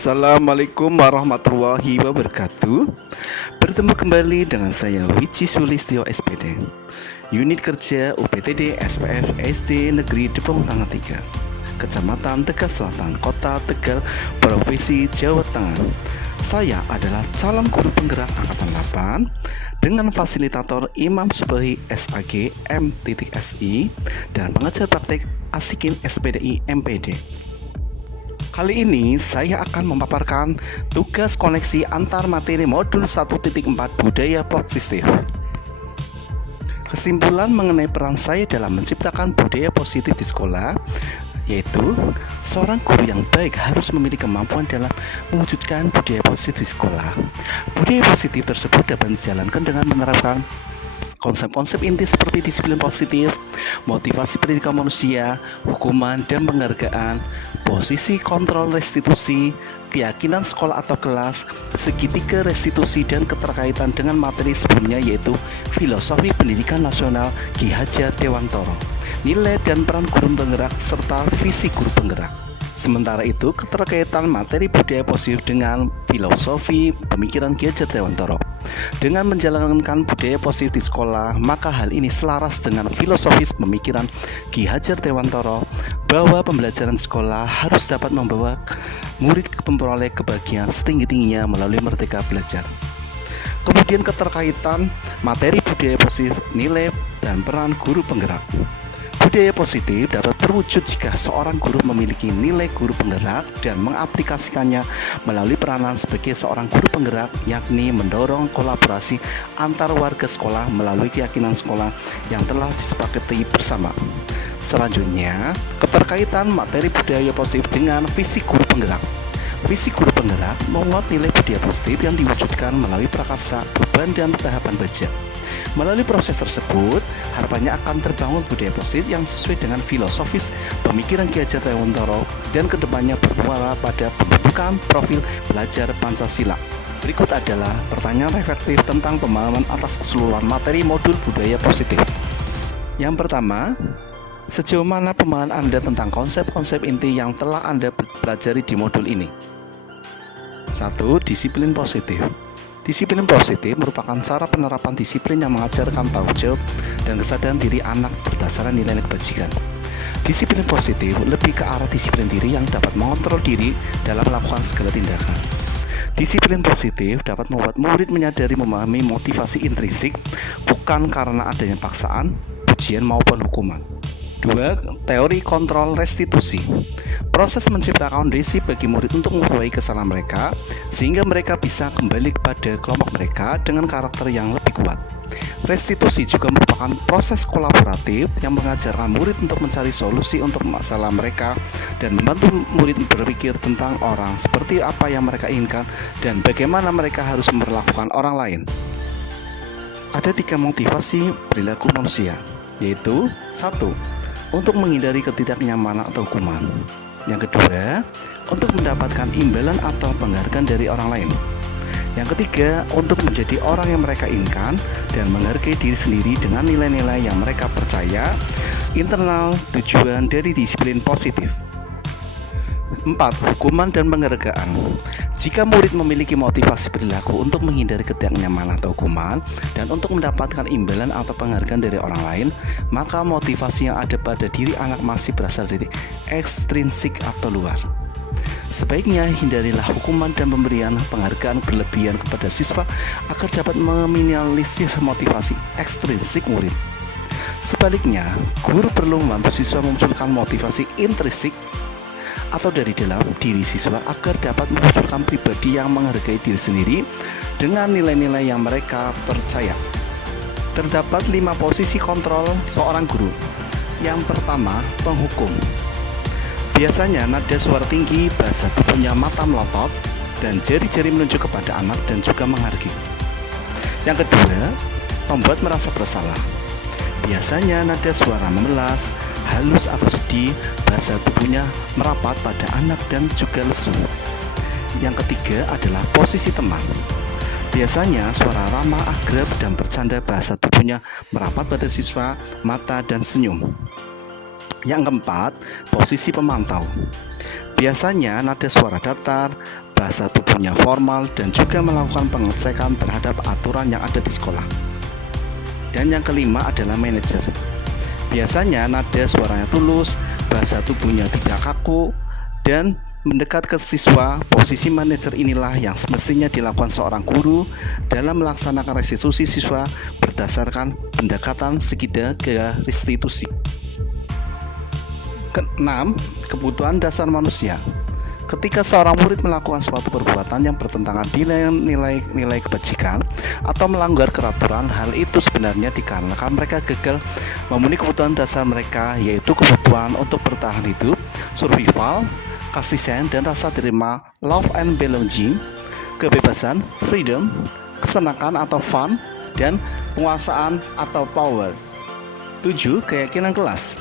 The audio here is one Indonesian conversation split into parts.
Assalamualaikum warahmatullahi wabarakatuh. Bertemu kembali dengan saya Wici Sulistyo SPD, Unit Kerja UPTD SPF SD Negeri Depong Tanggal 3, Kecamatan Tegal Selatan, Kota Tegal, Provinsi Jawa Tengah. Saya adalah calon guru penggerak Angkatan 8 dengan fasilitator Imam Subahi SAG M.Si dan pengajar praktik Asikin SPDI MPD. Kali ini saya akan memaparkan tugas koneksi antar materi modul 1.4 budaya positif. Kesimpulan mengenai peran saya dalam menciptakan budaya positif di sekolah, yaitu seorang guru yang baik harus memiliki kemampuan dalam mewujudkan budaya positif di sekolah. Budaya positif tersebut dapat dijalankan dengan menerapkan konsep-konsep inti seperti disiplin positif, motivasi pendidikan manusia, hukuman dan penghargaan, posisi kontrol restitusi, keyakinan sekolah atau kelas, segitiga restitusi dan keterkaitan dengan materi sebelumnya yaitu filosofi pendidikan nasional Ki Hajar Dewantoro, nilai dan peran guru penggerak serta visi guru penggerak. Sementara itu, keterkaitan materi budaya positif dengan filosofi pemikiran Ki Hajar Dewantoro. Dengan menjalankan budaya positif di sekolah, maka hal ini selaras dengan filosofis pemikiran Ki Hajar Dewantoro bahwa pembelajaran sekolah harus dapat membawa murid memperoleh kebahagiaan setinggi-tingginya melalui merdeka belajar. Kemudian keterkaitan materi budaya positif, nilai dan peran guru penggerak. Budaya positif dapat terwujud jika seorang guru memiliki nilai guru penggerak dan mengaplikasikannya melalui peranan sebagai seorang guru penggerak, yakni mendorong kolaborasi antar warga sekolah melalui keyakinan sekolah yang telah disepakati bersama. Selanjutnya, keterkaitan materi budaya positif dengan visi guru penggerak. Visi guru penggerak memuat nilai budaya positif yang diwujudkan melalui prakarsa, beban, dan tahapan baja. Melalui proses tersebut, harapannya akan terbangun budaya positif yang sesuai dengan filosofis pemikiran Ki Hajar Dewantoro dan kedepannya bermuara pada pembentukan profil belajar Pancasila. Berikut adalah pertanyaan reflektif tentang pemahaman atas keseluruhan materi modul budaya positif. Yang pertama, sejauh mana pemahaman Anda tentang konsep-konsep inti yang telah Anda pelajari di modul ini? 1. Disiplin positif. Disiplin positif merupakan cara penerapan disiplin yang mengajarkan tanggung jawab dan kesadaran diri anak berdasarkan nilai-nilai kebajikan. Disiplin positif lebih ke arah disiplin diri yang dapat mengontrol diri dalam melakukan segala tindakan. Disiplin positif dapat membuat murid menyadari memahami motivasi intrinsik bukan karena adanya paksaan, pujian maupun hukuman. 2. Teori kontrol restitusi. Proses menciptakan kondisi bagi murid untuk mengubah kesalahan mereka sehingga mereka bisa kembali kepada kelompok mereka dengan karakter yang lebih kuat. Restitusi juga merupakan proses kolaboratif yang mengajarkan murid untuk mencari solusi untuk masalah mereka dan membantu murid berpikir tentang orang seperti apa yang mereka inginkan dan bagaimana mereka harus memperlakukan orang lain. Ada 3 motivasi perilaku manusia, yaitu 1. Untuk menghindari ketidaknyamanan atau hukuman. Yang kedua, untuk mendapatkan imbalan atau penghargaan dari orang lain. Yang ketiga, untuk menjadi orang yang mereka inginkan dan menghargai diri sendiri dengan nilai-nilai yang mereka percaya. Internal tujuan dari disiplin positif. 4. Hukuman dan penghargaan. Jika murid memiliki motivasi perilaku untuk menghindari ketidaknyamanan atau hukuman dan untuk mendapatkan imbalan atau penghargaan dari orang lain, maka motivasi yang ada pada diri anak masih berasal dari ekstrinsik atau luar. Sebaiknya hindarilah hukuman dan pemberian penghargaan berlebihan kepada siswa agar dapat meminimalisir motivasi ekstrinsik murid. Sebaliknya, guru perlu membantu siswa memunculkan motivasi intrinsik atau dari dalam diri siswa agar dapat memunculkan pribadi yang menghargai diri sendiri dengan nilai-nilai yang mereka percaya. Terdapat 5 posisi kontrol seorang guru. Yang pertama, penghukum. Biasanya nada suara tinggi, bahasa tubuhnya mata melotot, dan jari-jari menunjuk kepada anak dan juga menghargai. Yang kedua, membuat merasa bersalah. Biasanya nada suara memelas, halus atau sedih, bahasa tubuhnya merapat pada anak dan juga lesu. Yang ketiga adalah posisi teman. Biasanya suara ramah, agrab, dan bercanda, bahasa tubuhnya merapat pada siswa, mata, dan senyum. Yang keempat, posisi pemantau. Biasanya nada suara datar, bahasa tubuhnya formal, dan juga melakukan pengecekan terhadap aturan yang ada di sekolah. Dan yang kelima adalah manajer. Biasanya nada suaranya tulus, bahasa tubuhnya tidak kaku, dan mendekat ke siswa. Posisi manajer inilah yang semestinya dilakukan seorang guru dalam melaksanakan restitusi siswa berdasarkan pendekatan segitiga restitusi. Keenam, kebutuhan dasar manusia. Ketika seorang murid melakukan suatu perbuatan yang bertentangan dengan nilai kebajikan atau melanggar peraturan, hal itu sebenarnya dikarenakan mereka gagal memenuhi kebutuhan dasar mereka, yaitu kebutuhan untuk bertahan hidup, survival, kasih sayang dan rasa terima, love and belonging, kebebasan, freedom, kesenangan atau fun, dan penguasaan atau power. 7. Keyakinan kelas.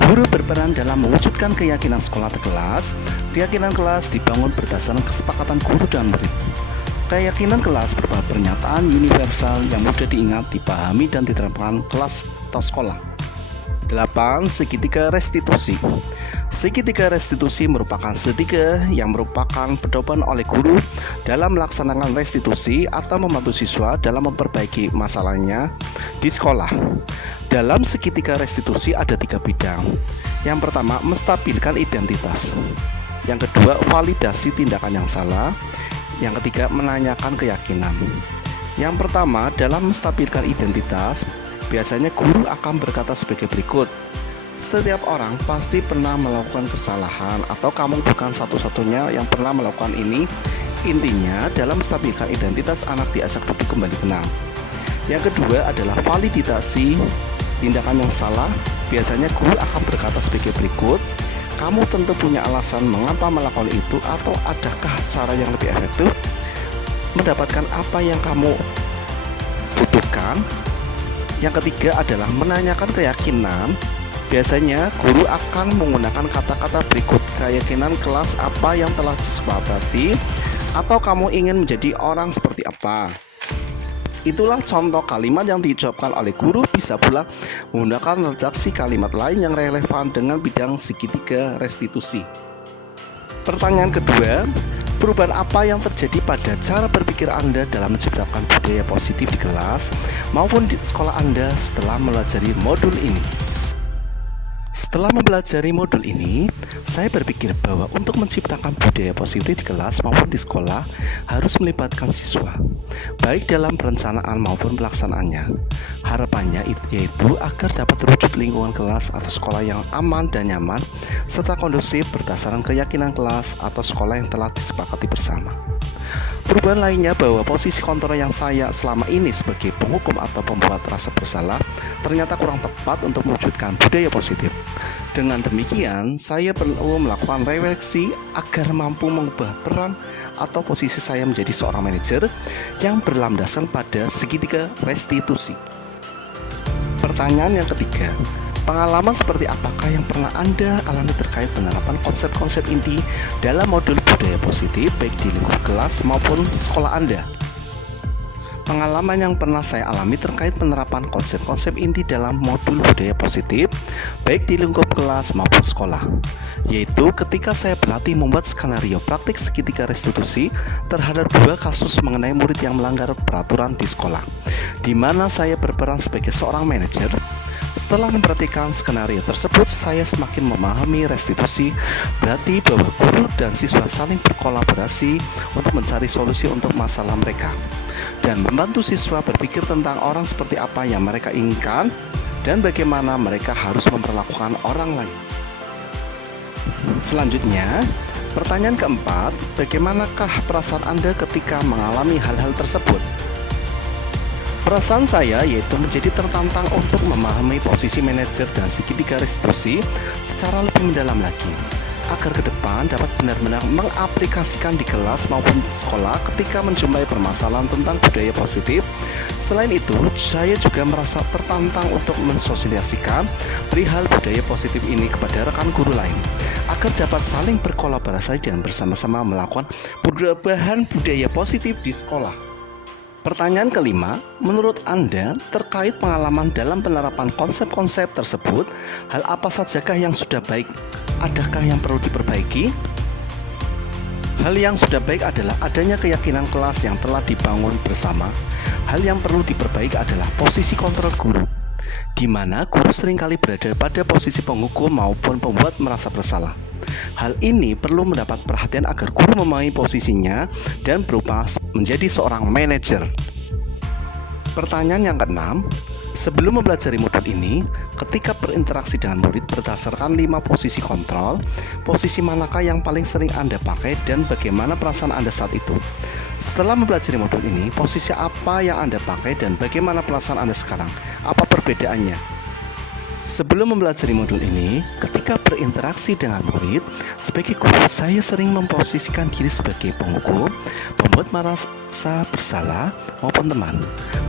Guru berperan dalam mewujudkan keyakinan sekolah atau kelas. Keyakinan kelas dibangun berdasarkan kesepakatan guru dan murid. Keyakinan kelas berupa pernyataan universal yang mudah diingat, dipahami, dan diterapkan kelas atau sekolah. 8. Segitiga restitusi. Segitiga restitusi merupakan segitiga yang merupakan pedoman oleh guru dalam melaksanakan restitusi atau membantu siswa dalam memperbaiki masalahnya di sekolah. Dalam segitiga restitusi ada 3 bidang. Yang pertama, menstabilkan identitas. Yang kedua, validasi tindakan yang salah. Yang ketiga, menanyakan keyakinan. Yang pertama, dalam menstabilkan identitas, biasanya guru akan berkata sebagai berikut. Setiap orang pasti pernah melakukan kesalahan, atau kamu bukan satu-satunya yang pernah melakukan ini. Intinya, dalam menstabilkan identitas, anak diajak duduk kembali tenang. Yang kedua adalah validasi tindakan yang salah. Biasanya guru akan berkata sebagai berikut. Kamu tentu punya alasan mengapa melakukan itu, atau adakah cara yang lebih efektif mendapatkan apa yang kamu butuhkan. Yang ketiga adalah menanyakan keyakinan. Biasanya guru akan menggunakan kata-kata berikut. Keyakinan kelas apa yang telah disepakati, atau kamu ingin menjadi orang seperti apa. Itulah contoh kalimat yang diucapkan oleh guru. Bisa pula menggunakan redaksi kalimat lain yang relevan dengan bidang segitiga restitusi. Pertanyaan kedua, perubahan apa yang terjadi pada cara berpikir Anda dalam menciptakan budaya positif di kelas maupun di sekolah Anda setelah mempelajari modul ini? Setelah mempelajari modul ini, saya berpikir bahwa untuk menciptakan budaya positif di kelas maupun di sekolah harus melibatkan siswa, baik dalam perencanaan maupun pelaksanaannya. Harapannya yaitu agar dapat terwujud lingkungan kelas atau sekolah yang aman dan nyaman serta kondusif berdasarkan keyakinan kelas atau sekolah yang telah disepakati bersama. Perubahan lainnya bahwa posisi kontrol yang saya selama ini sebagai penghukum atau pembuat rasa bersalah ternyata kurang tepat untuk mewujudkan budaya positif. Dengan demikian, saya perlu melakukan refleksi agar mampu mengubah peran atau posisi saya menjadi seorang manajer yang berlandaskan pada segitiga restitusi. Pertanyaan yang ketiga, pengalaman seperti apakah yang pernah Anda alami terkait penerapan konsep-konsep inti dalam modul budaya positif baik di lingkup kelas maupun sekolah Anda? Pengalaman yang pernah saya alami terkait penerapan konsep-konsep inti dalam modul budaya positif baik di lingkup kelas maupun sekolah, yaitu ketika saya berlatih membuat skenario praktik segitiga restitusi terhadap 2 kasus mengenai murid yang melanggar peraturan di sekolah, di mana saya berperan sebagai seorang manajer. Setelah memperhatikan skenario tersebut, saya semakin memahami restitusi berarti bahwa guru dan siswa saling berkolaborasi untuk mencari solusi untuk masalah mereka dan membantu siswa berpikir tentang orang seperti apa yang mereka inginkan dan bagaimana mereka harus memperlakukan orang lain. Selanjutnya, pertanyaan keempat, bagaimanakah perasaan Anda ketika mengalami hal-hal tersebut? Perasaan saya yaitu menjadi tertantang untuk memahami posisi manajer dan segitiga restitusi secara lebih mendalam lagi, agar ke depan dapat benar-benar mengaplikasikan di kelas maupun di sekolah ketika menjumpai permasalahan tentang budaya positif. Selain itu, saya juga merasa tertantang untuk mensosialisasikan perihal budaya positif ini kepada rekan guru lain, agar dapat saling berkolaborasi dan bersama-sama melakukan perubahan budaya positif di sekolah. Pertanyaan kelima, menurut Anda terkait pengalaman dalam penerapan konsep-konsep tersebut, hal apa sajakah yang sudah baik? Adakah yang perlu diperbaiki? Hal yang sudah baik adalah adanya keyakinan kelas yang telah dibangun bersama. Hal yang perlu diperbaiki adalah posisi kontrol guru, di mana guru seringkali berada pada posisi penghukum maupun pembuat merasa bersalah. Hal ini perlu mendapat perhatian agar guru memahami posisinya dan berubah menjadi seorang manajer. Pertanyaan yang keenam, sebelum mempelajari modul ini, ketika berinteraksi dengan murid berdasarkan 5 posisi kontrol, posisi manakah yang paling sering Anda pakai dan bagaimana perasaan Anda saat itu? Setelah mempelajari modul ini, posisi apa yang Anda pakai dan bagaimana perasaan Anda sekarang? Apa perbedaannya? Sebelum mempelajari modul ini, ketika berinteraksi dengan murid, sebagai guru saya sering memposisikan diri sebagai penghukum, pembuat merasa bersalah, maupun teman.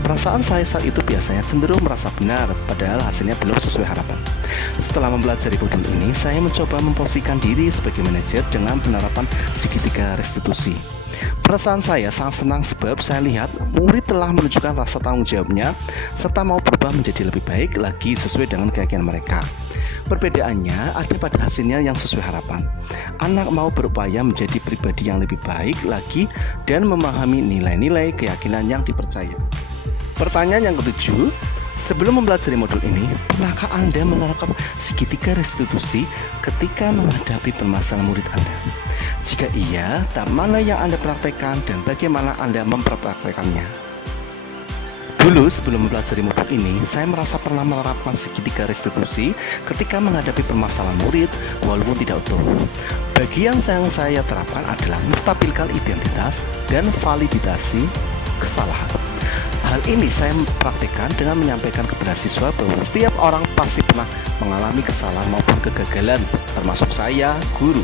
Perasaan saya saat itu biasanya cenderung merasa benar, padahal hasilnya belum sesuai harapan. Setelah mempelajari modul ini, saya mencoba memposisikan diri sebagai manajer dengan penerapan segitiga restitusi. Perasaan saya sangat senang sebab saya lihat murid telah menunjukkan rasa tanggung jawabnya serta mau berubah menjadi lebih baik lagi sesuai dengan keyakinan mereka. Perbedaannya ada pada hasilnya yang sesuai harapan. Anak mau berupaya menjadi pribadi yang lebih baik lagi dan memahami nilai-nilai keyakinan yang dipercaya. Pertanyaan yang ketujuh, sebelum mempelajari modul ini, pernahkah Anda menerapkan segitiga restitusi ketika menghadapi permasalahan murid Anda? Jika iya, tahap mana yang Anda praktekkan dan bagaimana Anda mempraktekannya? Dulu sebelum mempelajari modul ini, saya merasa pernah menerapkan segitiga restitusi ketika menghadapi permasalahan murid walaupun tidak utuh. Bagian yang saya terapkan adalah menstabilkan identitas dan validasi kesalahan. Hal ini saya praktekkan dengan menyampaikan kepada siswa bahwa setiap orang pasti pernah mengalami kesalahan maupun kegagalan, termasuk saya, guru.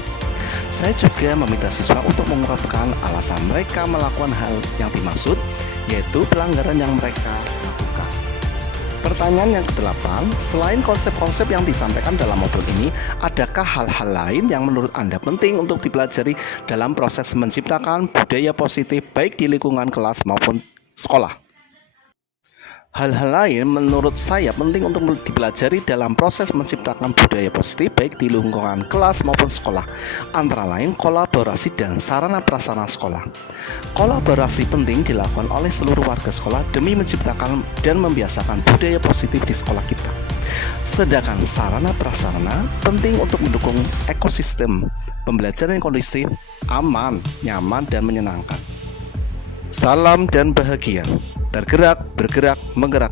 Saya juga meminta siswa untuk mengungkapkan alasan mereka melakukan hal yang dimaksud, yaitu pelanggaran yang mereka lakukan. Pertanyaan yang ke-8, selain konsep-konsep yang disampaikan dalam modul ini, adakah hal-hal lain yang menurut Anda penting untuk dipelajari dalam proses menciptakan budaya positif baik di lingkungan kelas maupun sekolah? Hal-hal lain menurut saya penting untuk dipelajari dalam proses menciptakan budaya positif baik di lingkungan kelas maupun sekolah, antara lain kolaborasi dan sarana prasarana sekolah. Kolaborasi penting dilakukan oleh seluruh warga sekolah demi menciptakan dan membiasakan budaya positif di sekolah kita. Sedangkan sarana prasarana penting untuk mendukung ekosistem pembelajaran yang kondusif, aman, nyaman, dan menyenangkan. Salam dan bahagia. Tergerak, bergerak, menggerak.